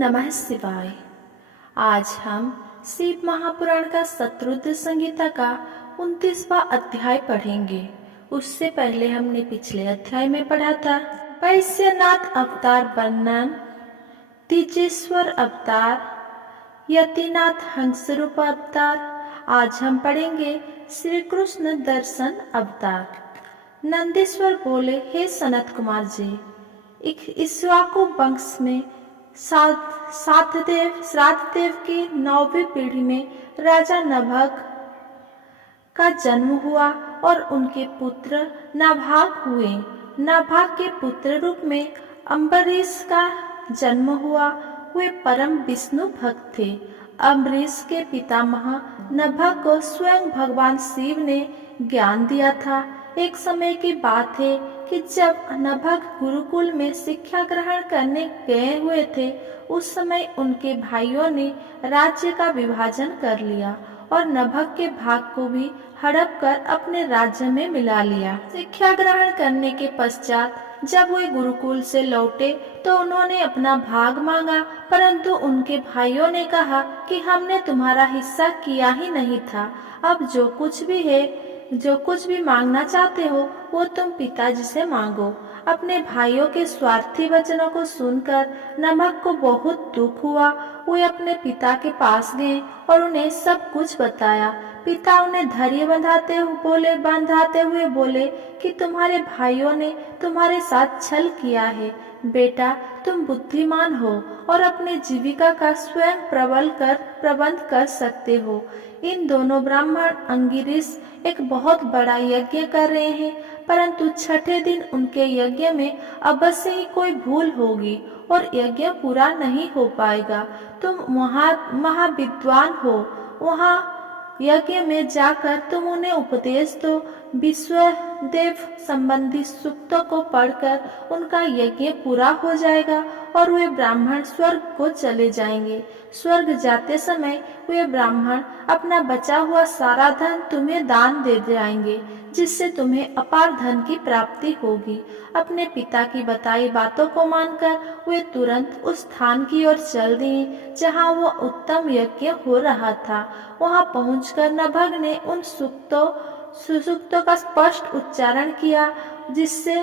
नमः शिवाय। आज हम शिव महापुराण का शतरुद्र संहिता का 29वां अध्याय पढ़ेंगे। उससे पहले हमने पिछले अध्याय में पढ़ा था वैश्यनाथ अवतार वर्णन, तीजेश्वर अवतार, यतिनाथ हंसरूप अवतार। आज हम पढ़ेंगे श्री कृष्ण दर्शन अवतार। नंदीश्वर बोले, हे सनत कुमार जी, इक्ष्वाकु वंश में श्राद्धदेव की 9वीं पीढ़ी में राजा नभग का जन्म हुआ और उनके पुत्र नाभाग हुए। नाभाग के पुत्र रूप में अम्बरीश का जन्म हुआ। वे परम विष्णु भक्त थे। अम्बरीश के पितामह नभग को स्वयं भगवान शिव ने ज्ञान दिया था। एक समय की बात है कि जब नभग गुरुकुल में शिक्षा ग्रहण करने गए हुए थे, उस समय उनके भाइयों ने राज्य का विभाजन कर लिया और नभग के भाग को भी हड़प कर अपने राज्य में मिला लिया। शिक्षा ग्रहण करने के पश्चात जब वे गुरुकुल से लौटे तो उन्होंने अपना भाग मांगा, परंतु उनके भाइयों ने कहा कि हमने तुम्हारा हिस्सा किया ही नहीं था। अब जो कुछ भी मांगना चाहते हो वो तुम पिताजी से मांगो। अपने भाइयों के स्वार्थी वचनों को सुनकर नमक को बहुत दुख हुआ। वे अपने पिता के पास गए और उन्हें सब कुछ बताया। पिता उन्हें धैर्य बंधाते हुए बोले कि तुम्हारे भाइयों ने तुम्हारे साथ छल किया है। बेटा, तुम बुद्धिमान हो और अपनी जीविका का स्वयं प्रबंध कर सकते हो। इन दोनों ब्राह्मण अंगिरिस एक बहुत बड़ा यज्ञ कर रहे हैं, परंतु छठे दिन उनके यज्ञ में अवश्य ही कोई भूल होगी और यज्ञ पूरा नहीं हो पाएगा। तुम महाविद्वान हो, वहाँ यज्ञ में जाकर तुम उन्हें उपदेश दो। विश्वदेव संबंधी सूक्तों को पढ़कर उनका यज्ञ पूरा हो जाएगा और वे ब्राह्मण स्वर्ग को चले जाएंगे। स्वर्ग जाते समय वे ब्राह्मण अपना बचा हुआ सारा धन तुम्हें दान दे जाएंगे, जिससे तुम्हें अपार धन की प्राप्ति होगी। अपने पिता की बताई बातों को मानकर वे तुरंत उस स्थान की ओर चल दिए जहाँ वो उत्तम यज्ञ हो रहा था। वहाँ पहुंचकर नभग ने उन सुसूक्तों का स्पष्ट उच्चारण किया, जिससे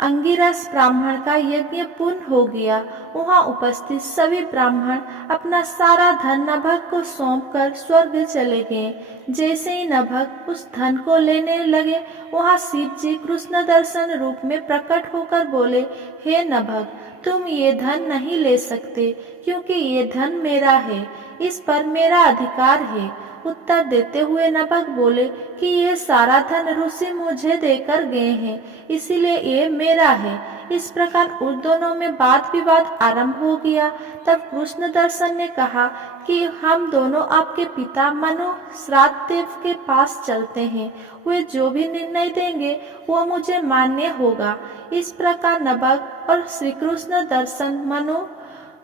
अंगिरस ब्राह्मण का यज्ञ पूर्ण हो गया। वहाँ उपस्थित सभी ब्राह्मण अपना सारा धन नभग को सौंपकर स्वर्ग चले गए। जैसे ही नभग उस धन को लेने लगे, वहाँ शिव जी कृष्ण दर्शन रूप में प्रकट होकर बोले, हे नभग, तुम ये धन नहीं ले सकते, क्योंकि ये धन मेरा है, इस पर मेरा अधिकार है। उत्तर देते हुए नभग बोले कि ये सारा धन ऋषि मुझे देकर गए हैं, इसीलिए ये मेरा है। इस प्रकार उन दोनों में वाद विवाद आरंभ हो गया। तब कृष्ण दर्शन ने कहा कि हम दोनों आपके पिता मनु श्राद्धदेव के पास चलते हैं। वे जो भी निर्णय देंगे वो मुझे मान्य होगा। इस प्रकार नभग और श्री कृष्ण दर्शन मनु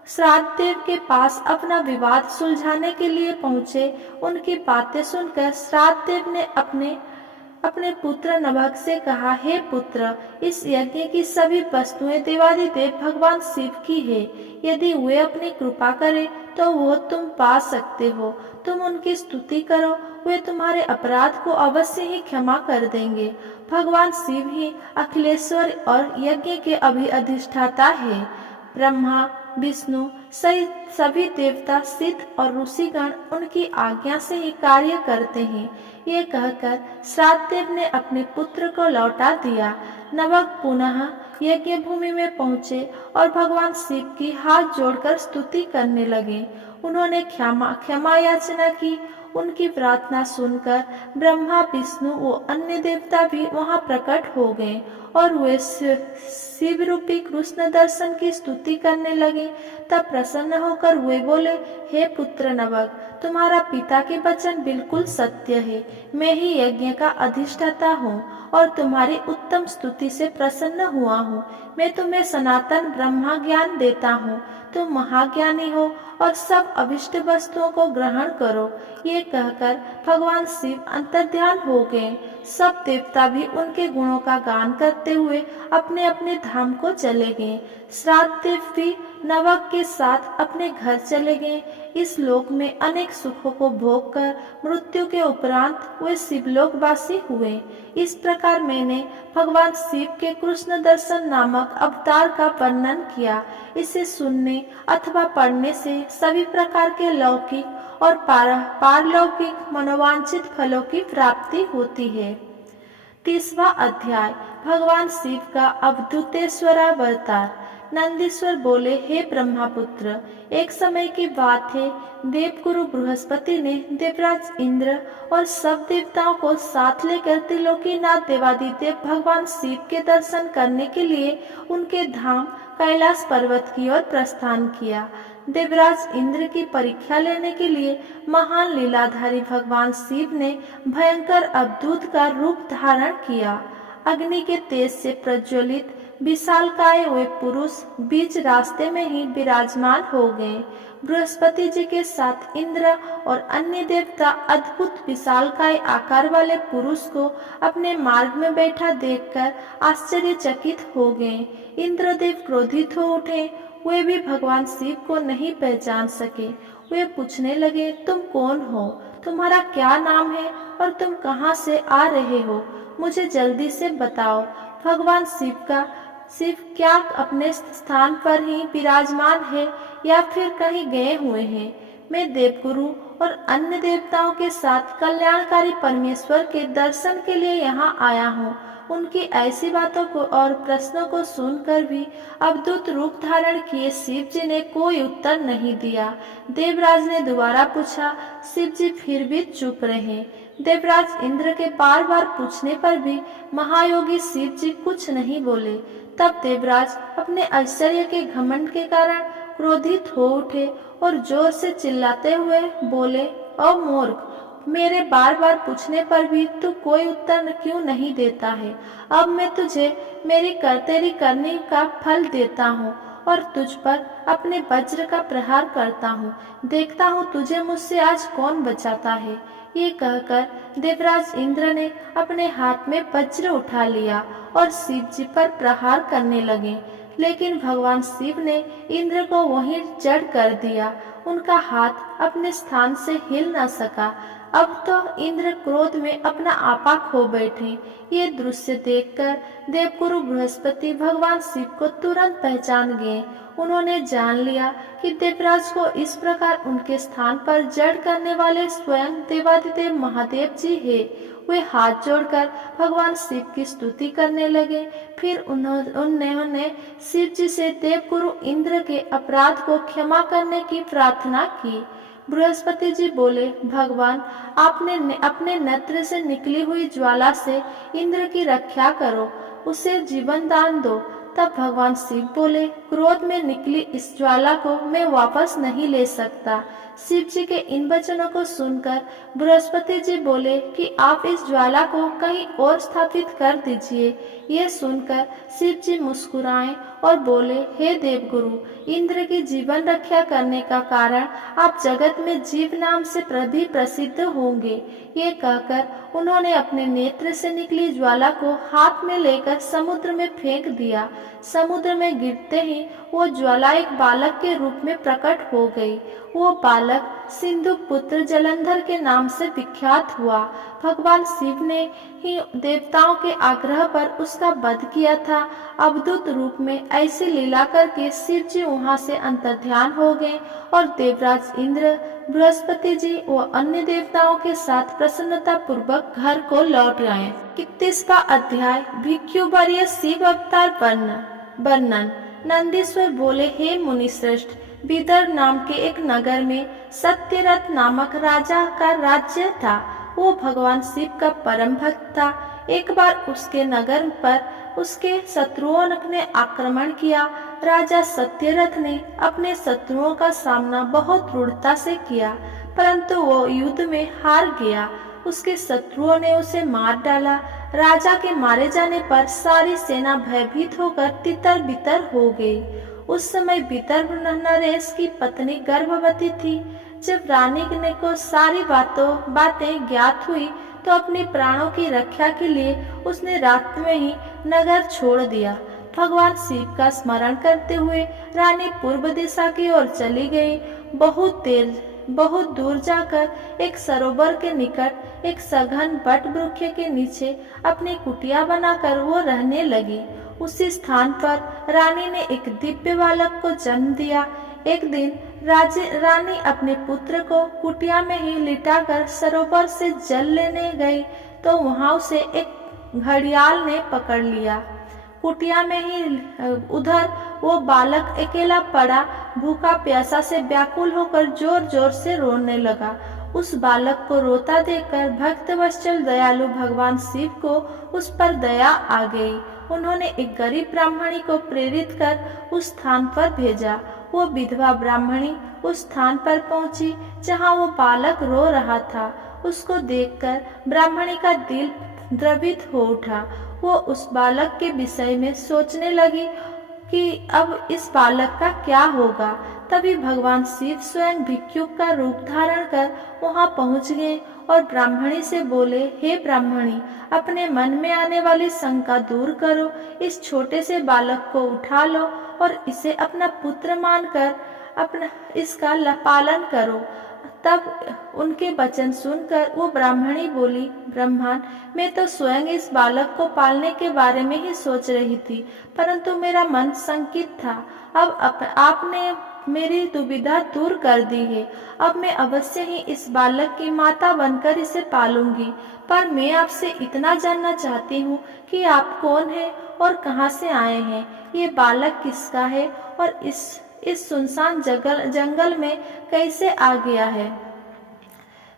श्राद्धदेव के पास अपना विवाद सुलझाने के लिए पहुँचे। उनकी बातें सुनकर श्राद्धदेव ने अपने पुत्र नभग से कहा, हे पुत्र, इस यज्ञ की सभी वस्तुएं देवादिदेव भगवान शिव की है। यदि वे अपनी कृपा करें तो वो तुम पा सकते हो। तुम उनकी स्तुति करो, वे तुम्हारे अपराध को अवश्य ही क्षमा कर देंगे। भगवान शिव ही अखिलेश्वर और यज्ञ के अधिष्ठाता है। ब्रह्मा, विष्णु सहित सभी देवता, सिद्ध और ऋषिगण उनकी आज्ञा से ही कार्य करते हैं। ये कहकर श्राद्धदेव ने अपने पुत्र को लौटा दिया। नभग पुनः यज्ञ भूमि में पहुँचे और भगवान शिव की हाथ जोड़कर स्तुति करने लगे। उन्होंने क्षमा याचना की। उनकी प्रार्थना सुनकर ब्रह्मा, विष्णु व अन्य देवता भी वहां प्रकट हो गए और वे शिव रूपी कृष्ण दर्शन की स्तुति करने लगे। तब प्रसन्न होकर वे बोले, हे पुत्र नभग, तुम्हारा पिता के वचन बिल्कुल सत्य है। मैं ही यज्ञ का अधिष्ठाता हूँ और तुम्हारी उत्तम स्तुति से प्रसन्न हुआ हूँ। मैं तुम्हें सनातन ब्रह्मा ज्ञान देता हूँ। तुम महाज्ञानी हो और सब अभिष्ट वस्तुओं को ग्रहण करो। ये कहकर भगवान शिव अंतर्ध्यान हो गए। सब देवता भी उनके गुणों का गान करते हुए अपने अपने धाम को चले गए। श्राद्धदेव भी नवक के साथ अपने घर चले गए। इस लोक में अनेक सुखों को भोग कर मृत्यु के उपरांत वे शिवलोकवासी हुए। इस प्रकार मैंने भगवान शिव के कृष्ण दर्शन नामक अवतार का वर्णन किया। इसे सुनने अथवा पढ़ने से सभी प्रकार के लौकिक और पारलौकिक मनोवांछित फलों की प्राप्ति होती है। 30वां अध्याय भगवान शिव का अवधूतेश्वरावतार। नंदीश्वर बोले, हे ब्रह्मपुत्र, एक समय की बात है, देवगुरु बृहस्पति ने देवराज इंद्र और सब देवताओं को साथ लेकर त्रिलोकीनाथ देवादिदेव भगवान शिव के दर्शन करने के लिए उनके धाम कैलाश पर्वत की ओर प्रस्थान किया। देवराज इंद्र की परीक्षा लेने के लिए महान लीलाधारी भगवान शिव ने भयंकर अवधूत का रूप धारण किया। अग्नि के तेज से प्रज्वलित विशालकाय वे पुरुष बीच रास्ते में ही विराजमान हो गए। बृहस्पति जी के साथ इंद्र और अन्य देवता अद्भुत विशालकाय आकार वाले पुरुष को अपने मार्ग में बैठा देखकर आश्चर्यचकित हो गए। इंद्रदेव क्रोधित हो उठे। वे भी भगवान शिव को नहीं पहचान सके। वे पूछने लगे, तुम कौन हो? तुम्हारा क्या नाम है और तुम कहाँ से आ रहे हो? मुझे जल्दी से बताओ। भगवान शिव क्या अपने स्थान पर ही विराजमान है या फिर कहीं गए हुए हैं? मैं देवगुरु और अन्य देवताओं के साथ कल्याणकारी परमेश्वर के दर्शन के लिए यहाँ आया हूँ। उनकी ऐसी बातों को और प्रश्नों को सुनकर भी अवधूत रूप धारण किए शिव जी ने कोई उत्तर नहीं दिया। देवराज ने दोबारा पूछा। शिव जी फिर भी चुप रहे। देवराज इंद्र के बार बार पूछने पर भी महायोगी शिव जी कुछ नहीं बोले। तब देवराज अपने ऐश्वर्य के घमंड के कारण क्रोधित हो उठे और जोर से चिल्लाते हुए बोले, ओ मूर्ख, मेरे बार बार पूछने पर भी तू कोई उत्तर क्यों नहीं देता है? अब मैं तुझे मेरी तेरी करने का फल देता हूँ और तुझ पर अपने वज्र का प्रहार करता हूँ। देखता हूँ तुझे मुझसे आज कौन बचाता है। ये कहकर देवराज इंद्र ने अपने हाथ में वज्र उठा लिया और शिव जी पर प्रहार करने लगे। लेकिन भगवान शिव ने इंद्र को वहीं जड़ कर दिया। उनका हाथ अपने स्थान से हिल न सका। अब तो इंद्र क्रोध में अपना आपा खो बैठे। ये दृश्य देखकर देवगुरु बृहस्पति भगवान शिव को तुरंत पहचान गए। उन्होंने जान लिया कि देवराज को इस प्रकार उनके स्थान पर जड़ करने वाले स्वयं देवादिदेव महादेव जी है। वे हाथ जोड़कर भगवान शिव की स्तुति करने लगे। फिर उन्होंने शिव जी से देवगुरु इंद्र के अपराध को क्षमा करने की प्रार्थना की। बृहस्पति जी बोले, भगवान, आपने अपने नेत्र से निकली हुई ज्वाला से इंद्र की रक्षा करो, उसे जीवन दान दो। तब भगवान शिव बोले, क्रोध में निकली इस ज्वाला को मैं वापस नहीं ले सकता। शिव जी के इन वचनों को सुनकर बृहस्पति जी बोले कि आप इस ज्वाला को कहीं और स्थापित कर दीजिए। ये सुनकर शिव जी मुस्कुराए और बोले, हे देवगुरु, इंद्र की जीवन रक्षा करने का कारण आप जगत में जीव नाम से भी प्रसिद्ध होंगे। ये कहकर उन्होंने अपने नेत्र से निकली ज्वाला को हाथ में लेकर समुद्र में फेंक दिया। समुद्र में गिरते ही वो ज्वाला एक बालक के रूप में प्रकट हो गई। वो बालक सिंधु पुत्र जलंधर के नाम से विख्यात हुआ। भगवान शिव ने ही देवताओं के आग्रह पर उसका वध किया था। अवधूत रूप में ऐसी लीला करके शिव जी वहाँ से अंतर्ध्यान हो गए और देवराज इंद्र, बृहस्पति जी व अन्य देवताओं के साथ प्रसन्नता पूर्वक घर को लौट गए। 31वां अध्याय भिक्षुवर्य शिव अवतार वर्णन। नंदीश्वर बोले, हे मुनि श्रेष्ठ, विदर्भ नाम के एक नगर में सत्यरथ नामक राजा का राज्य था। वो भगवान शिव का परम भक्त था। एक बार उसके नगर पर उसके शत्रुओं ने आक्रमण किया। राजा सत्यरथ ने अपने शत्रुओं का सामना बहुत दृढ़ता से किया, परंतु वो युद्ध में हार गया। उसके शत्रुओं ने उसे मार डाला। राजा के मारे जाने पर सारी सेना भयभीत होकर तितर बितर हो गई। उस समय विदर्भ नरेश की पत्नी गर्भवती थी। जब रानी ने को सारी बातें ज्ञात हुई तो अपने प्राणों की रक्षा के लिए उसने रात में ही नगर छोड़ दिया। भगवान शिव का स्मरण करते हुए रानी पूर्व दिशा की ओर चली गई। बहुत दूर जाकर एक सरोवर के निकट एक सघन वट वृक्ष के नीचे अपनी कुटिया बनाकर वो रहने लगी। उसी स्थान पर रानी ने एक दिव्य बालक को जन्म दिया। एक दिन रानी अपने पुत्र को कुटिया में ही लिटाकर सरोवर से जल लेने गई तो वहां उसे एक घड़ियाल ने पकड़ लिया। कुटिया में ही उधर वो बालक अकेला पड़ा भूखा प्यासा से व्याकुल होकर जोर जोर से रोने लगा। उस बालक को रोता देखकर भक्तवत्सल दयालु भगवान शिव को उस पर दया आ गई। उन्होंने एक गरीब ब्राह्मणी को प्रेरित कर उस स्थान पर भेजा। वो विधवा ब्राह्मणी उस स्थान पर पहुंची जहां वो बालक रो रहा था। उसको देखकर ब्राह्मणी का दिल द्रवित हो उठा। वो उस बालक के विषय में सोचने लगी कि अब इस बालक का क्या होगा। तभी भगवान शिव स्वयं भिक्षुक का रूप धारण कर वहां पहुंच गए और ब्राह्मणी से बोले, हे ब्राह्मणी, अपने मन में आने वाली शंका दूर करो। इस छोटे से बालक को उठा लो और इसे अपना पुत्र मानकर इसका पालन करो। तब उनके वचन सुनकर वो ब्राह्मणी बोली, ब्राह्मण, मैं तो स्वयं इस बालक को पालने के बारे में ही सोच रही थी, परंतु मेरा मन शंकित था। अब आपने मेरी दुविधा दूर कर दी है। अब मैं अवश्य ही इस बालक की माता बनकर इसे पालूंगी। पर मैं आपसे इतना जानना चाहती हूँ कि आप कौन हैं और कहाँ से आए हैं। ये बालक किसका है और इस सुनसान जंगल में कैसे आ गया है।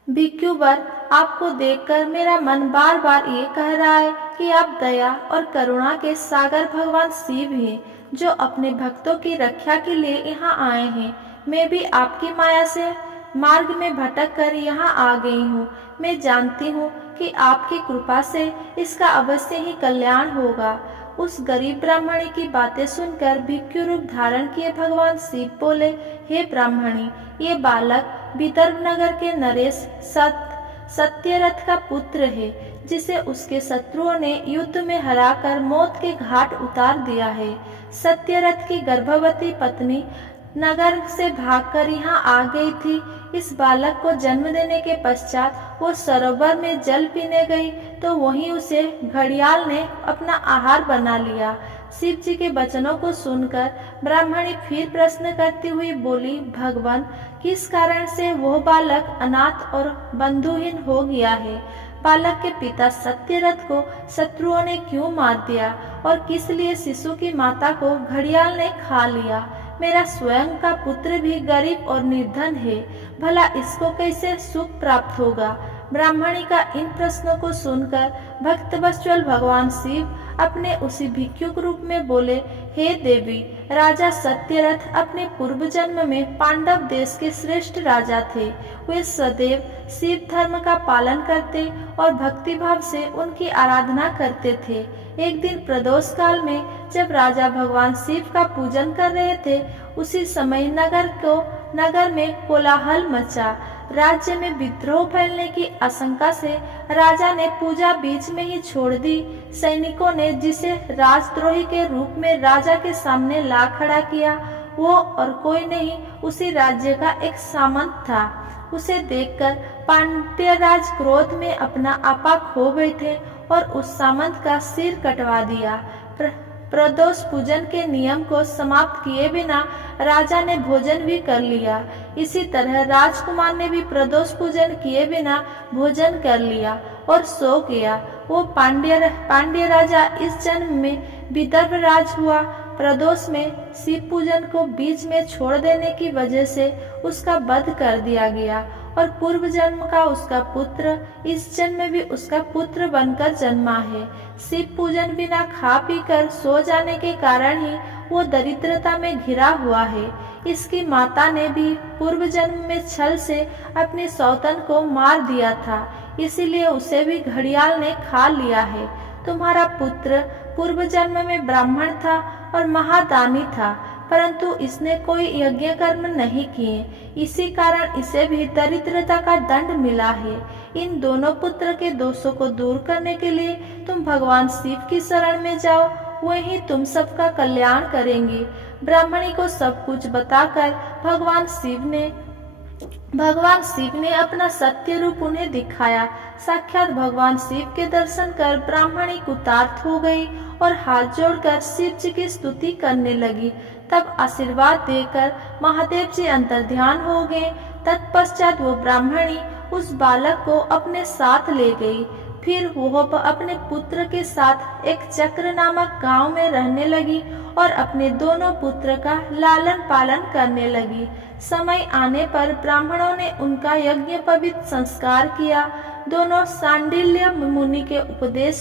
भिक्षुवर, आपको देखकर मेरा मन बार बार ये कह रहा है कि आप दया और करुणा के सागर भगवान शिव हैं, जो अपने भक्तों की रक्षा के लिए यहाँ आए हैं। मैं भी आपकी माया से मार्ग में भटक कर यहाँ आ गई हूँ। मैं जानती हूँ कि आपकी कृपा से इसका अवश्य ही कल्याण होगा। उस गरीब ब्राह्मणी की बातें सुनकर भिक्षु रूप धारण किए भगवान शिव बोले, हे ब्राह्मणी, ये बालक विदर्भ नगर के नरेश सत्यरथ का पुत्र है, जिसे उसके शत्रुओं ने युद्ध में हराकर मौत के घाट उतार दिया है। सत्यरथ की गर्भवती पत्नी नगर से भागकर यहाँ आ गई थी। इस बालक को जन्म देने के पश्चात वो सरोवर में जल पीने गई तो वहीं उसे घड़ियाल ने अपना आहार बना लिया। शिव जी के वचनों को सुनकर ब्राह्मणी फिर प्रश्न करती हुई बोली, भगवान, किस कारण से वो बालक अनाथ और बंधुहीन हो गया है। बालक के पिता सत्यरथ को शत्रुओं ने क्यों मार दिया और किस लिए शिशु की माता को घड़ियाल ने खा लिया। मेरा स्वयं का पुत्र भी गरीब और निर्धन है, भला इसको कैसे सुख प्राप्त होगा। ब्राह्मणी का इन प्रश्नों को सुनकर भक्तवत्सल भगवान शिव अपने उसी भिक्षुक रूप में बोले, हे देवी, राजा सत्यरथ अपने पूर्व जन्म में पांडव देश के श्रेष्ठ राजा थे। वे सदैव शिव धर्म का पालन करते और भक्तिभाव से उनकी आराधना करते थे। एक दिन प्रदोष काल में जब राजा भगवान शिव का पूजन कर रहे थे, उसी समय नगर में कोलाहल मचा। राज्य में विद्रोह फैलने की आशंका से राजा ने पूजा बीच में ही छोड़ दी। सैनिकों ने जिसे राजद्रोही के रूप में राजा के सामने ला खड़ा किया, वो और कोई नहीं, उसी राज्य का एक सामंत था। उसे देखकर पांड्यराज क्रोध में अपना आपा खो बैठे और उस सामंत का सिर कटवा दिया। प्रदोष पूजन के नियम को समाप्त किए बिना राजा ने भोजन भी कर लिया। इसी तरह राजकुमार ने भी प्रदोष पूजन किए बिना भोजन कर लिया और सो गया। वो पांड्य राजा इस जन्म में विदर्भ राज हुआ। प्रदोष में शिव पूजन को बीच में छोड़ देने की वजह से उसका वध कर दिया गया और पूर्व जन्म का उसका पुत्र इस जन्म में भी उसका पुत्र बनकर जन्मा है। शिव पूजन बिना खा पी कर सो जाने के कारण ही वो दरिद्रता में घिरा हुआ है। इसकी माता ने भी पूर्व जन्म में छल से अपने सौतन को मार दिया था, इसीलिए उसे भी घड़ियाल ने खा लिया है। तुम्हारा पुत्र पूर्व जन्म में ब्राह्मण था और महादानी था, परंतु इसने कोई यज्ञ कर्म नहीं किए, इसी कारण इसे भी दरिद्रता का दंड मिला है। इन दोनों पुत्र के दोषों को दूर करने के लिए तुम भगवान शिव की शरण में जाओ, हुए ही तुम सबका कल्याण करेंगे। ब्राह्मणी को सब कुछ बताकर भगवान शिव ने अपना सत्य रूप उन्हें दिखाया। साक्षात भगवान शिव के दर्शन कर ब्राह्मणी कृतार्थ हो गई और हाथ जोड़कर शिव जी की स्तुति करने लगी। तब आशीर्वाद देकर महादेव जी अंतर्ध्यान हो गए। तत्पश्चात वो ब्राह्मणी उस बालक को अपने साथ ले गई। फिर वह अपने पुत्र के साथ एक चक्र नामक गांव में रहने लगी और अपने दोनों पुत्र का लालन पालन करने लगी। समय आने पर ब्राह्मणों ने उनका यज्ञोपवीत संस्कार किया। दोनों सांडिल्य मुनि के उपदेश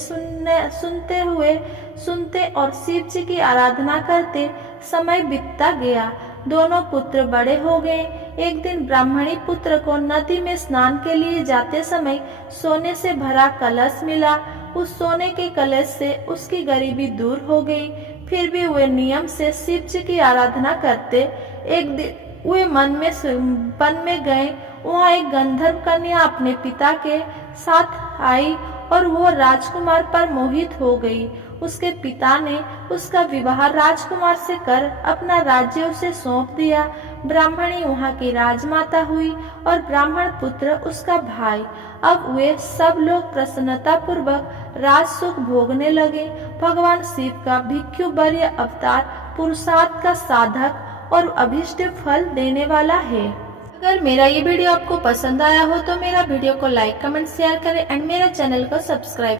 सुनते और शिव जी की आराधना करते समय बीतता गया। दोनों पुत्र बड़े हो गए। एक दिन ब्राह्मणी पुत्र को नदी में स्नान के लिए जाते समय सोने से भरा कलश मिला। उस सोने के कलश से उसकी गरीबी दूर हो गई। फिर भी वे नियम से शिव जी की आराधना करते। एक दिन वे वन में गए। वहाँ एक गंधर्व कन्या अपने पिता के साथ आई और वो राजकुमार पर मोहित हो गई। उसके पिता ने उसका विवाह राजकुमार से कर अपना राज्य उसे सौंप दिया। ब्राह्मणी वहाँ की राजमाता हुई और ब्राह्मण पुत्र उसका भाई। अब वे सब लोग प्रसन्नता पूर्वक राज सुख भोगने लगे। भगवान शिव का भिक्षुवर्य अवतार पुरुषार्थ का साधक और अभीष्ट फल देने वाला है। अगर मेरा ये वीडियो आपको पसंद आया हो तो मेरा वीडियो को लाइक कमेंट शेयर करें एंड मेरा चैनल को सब्सक्राइब